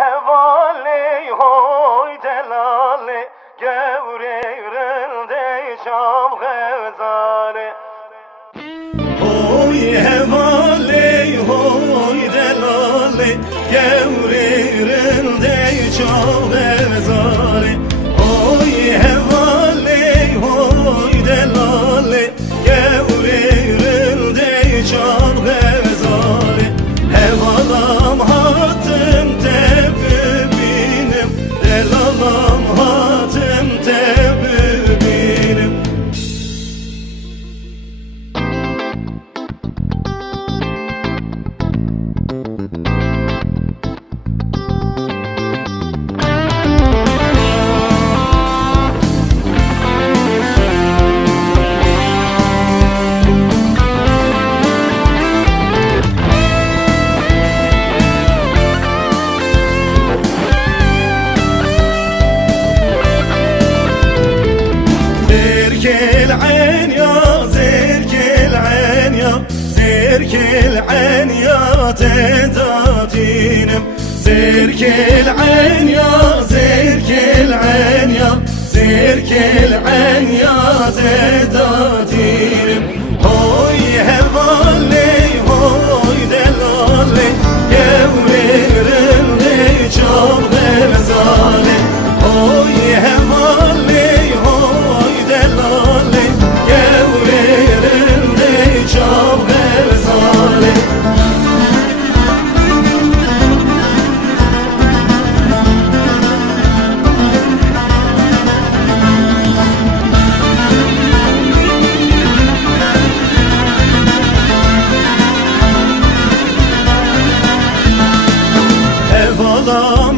hevali hoy delali gevreyrelde şam gazali. Hoy hevali hoy delali gevreyrelde şam gazali. Hoy hevali hoy delali gevreyrelde şam gazali. Hevalam hatım tebbinim, delalam hatım tebbinim. زركل عين يا تداتينم زركل عين يا زركل عين يا زركل عين يا تداتينم هوي هفالي هوي دلالي يوريرني شاب غزالي هوي هفالي هوي دلالي يوريرني شاب غزالي. Evalam